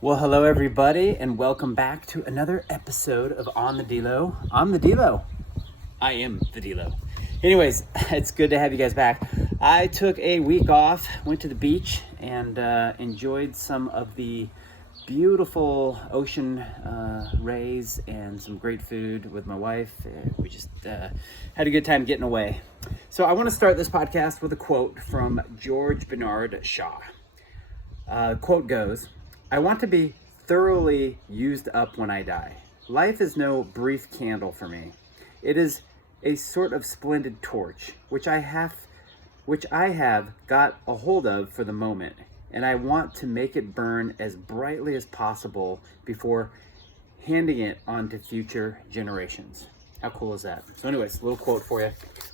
Well, hello everybody, and welcome back to another episode of On the DELO. I'm the DELO. I am the DELO. Anyways, it's good to have you guys back. I took a week off, went to the beach, and enjoyed some of the beautiful ocean rays and some great food with my wife. We just had a good time getting away. So I want to start this podcast with a quote from George Bernard Shaw. Quote goes, "I want to be thoroughly used up when I die. Life is no brief candle for me. It is a sort of splendid torch, which I have got a hold of for the moment, and I want to make it burn as brightly as possible before handing it on to future generations." How cool is that? So anyways, a little quote for you.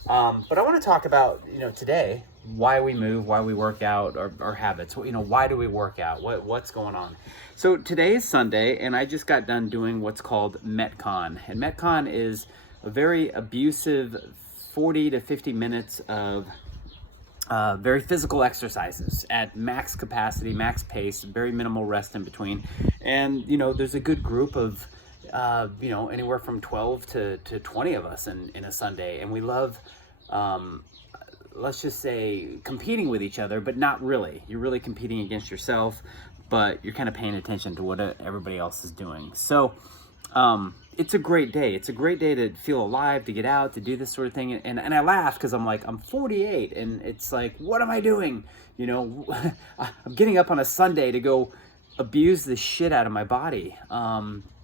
But I want to talk about, today, why we move, why we work out, our habits. Why do we work out? What's going on? So today is Sunday, and I just got done doing what's called Metcon. And Metcon is a very abusive 40 to 50 minutes of very physical exercises at max capacity, max pace, very minimal rest in between. And, there's a good group of anywhere from 12 to 20 of us in a Sunday. And we love, let's just say, competing with each other, but not really. You're really competing against yourself, but you're kind of paying attention to what everybody else is doing. So it's a great day. It's a great day to feel alive, to get out, to do this sort of thing. And I laugh because I'm like, I'm 48, and it's like, what am I doing? I'm getting up on a Sunday to go abuse the shit out of my body.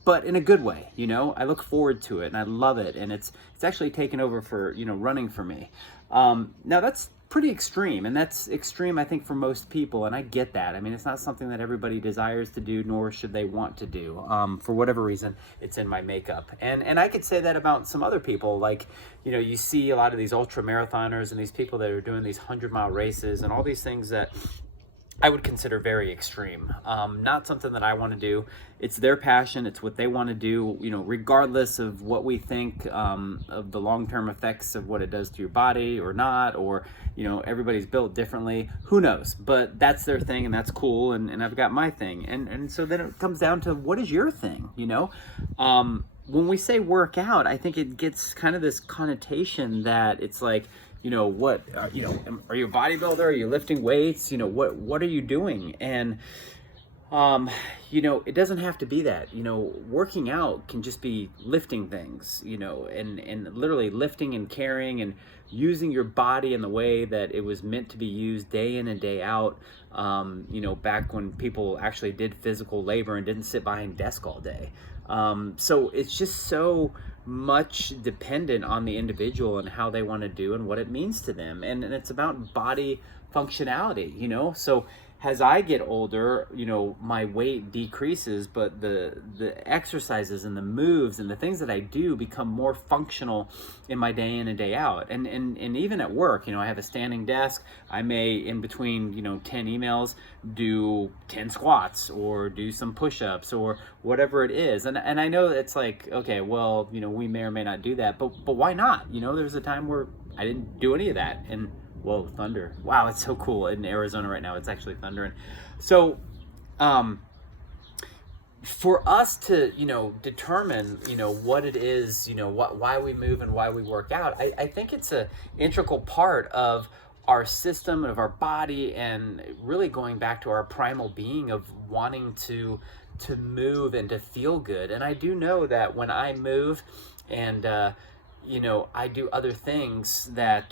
But in a good way, I look forward to it and I love it. And it's actually taken over for, running for me. Now that's pretty extreme, and that's extreme, I think, for most people. And I get that. I mean, it's not something that everybody desires to do, nor should they want to do. For whatever reason, it's in my makeup. And I could say that about some other people. Like, you see a lot of these ultra marathoners and these people that are doing these 100-mile races and all these things that I would consider very extreme. Not something that I want to do. It's their passion. It's what they want to do, regardless of what we think of the long-term effects of what it does to your body or not, or, everybody's built differently. Who knows? But that's their thing, and that's cool, and I've got my thing. And so then it comes down to, what is your thing, When we say work out, I think it gets kind of this connotation that it's like, are you a bodybuilder? Are you lifting weights? What are you doing? And, it doesn't have to be that. Working out can just be lifting things, and literally lifting and carrying and using your body in the way that it was meant to be used day in and day out. Back when people actually did physical labor and didn't sit behind a desk all day. So it's just so much dependent on the individual and how they want to do and what it means to them. And it's about body functionality, So as I get older, my weight decreases, but the exercises and the moves and the things that I do become more functional in my day in and day out. And even at work, I have a standing desk. I may, in between, 10 emails, do 10 squats or do some push-ups or whatever it is. And I know it's like, okay, well, we may or may not do that, but why not? There's a time where I didn't do any of that. And whoa, thunder. Wow, it's so cool. In Arizona right now, it's actually thundering. So, for us to, determine, what it is, why we move and why we work out, I think it's an integral part of our system, of our body, and really going back to our primal being of wanting to move and to feel good. And I do know that when I move and, I do other things that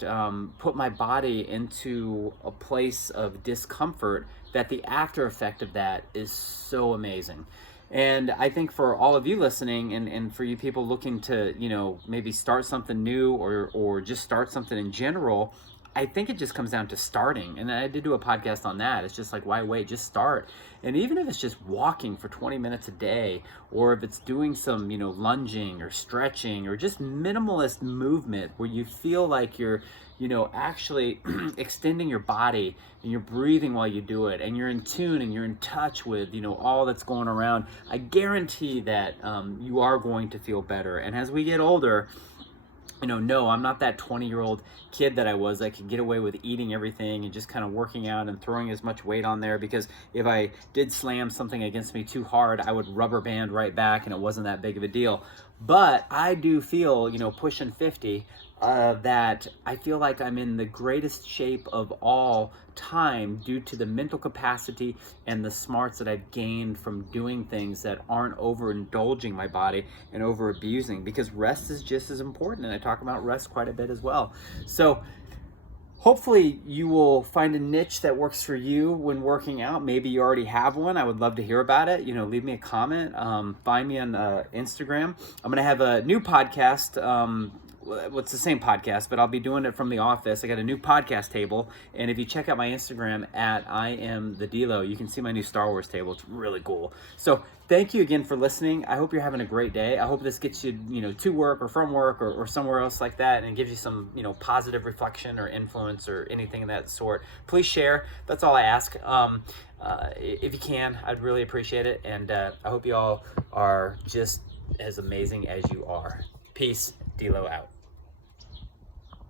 put my body into a place of discomfort, that the after effect of that is so amazing. And I think for all of you listening and for you people looking to, maybe start something new or just start something in general, I think it just comes down to starting. And I did do a podcast on that. It's just like, why wait? Just start. And even if it's just walking for 20 minutes a day, or if it's doing some, lunging or stretching or just minimalist movement where you feel like you're, actually extending your body and you're breathing while you do it and you're in tune and you're in touch with, all that's going around, I guarantee that you are going to feel better. And as we get older, no, I'm not that 20-year-old kid that I was that could get away with eating everything and just kind of working out and throwing as much weight on there, because if I did slam something against me too hard, I would rubber band right back and it wasn't that big of a deal. But I do feel, pushing 50, that I feel like I'm in the greatest shape of all time due to the mental capacity and the smarts that I've gained from doing things that aren't overindulging my body and over abusing, because rest is just as important, and I talk about rest quite a bit as well. So hopefully you will find a niche that works for you when working out. Maybe you already have one. I would love to hear about it. Leave me a comment. Find me on Instagram. I'm going to have a new podcast. It's the same podcast, but I'll be doing it from the office. I got a new podcast table, and if you check out my Instagram at I am the DELO, you can see my new Star Wars table. It's really cool. So thank you again for listening. I hope you're having a great day. I hope this gets you, to work or from work or somewhere else like that, and gives you some, positive reflection or influence or anything of that sort. Please share. That's all I ask. If you can, I'd really appreciate it. And I hope you all are just as amazing as you are. Peace. DELO out.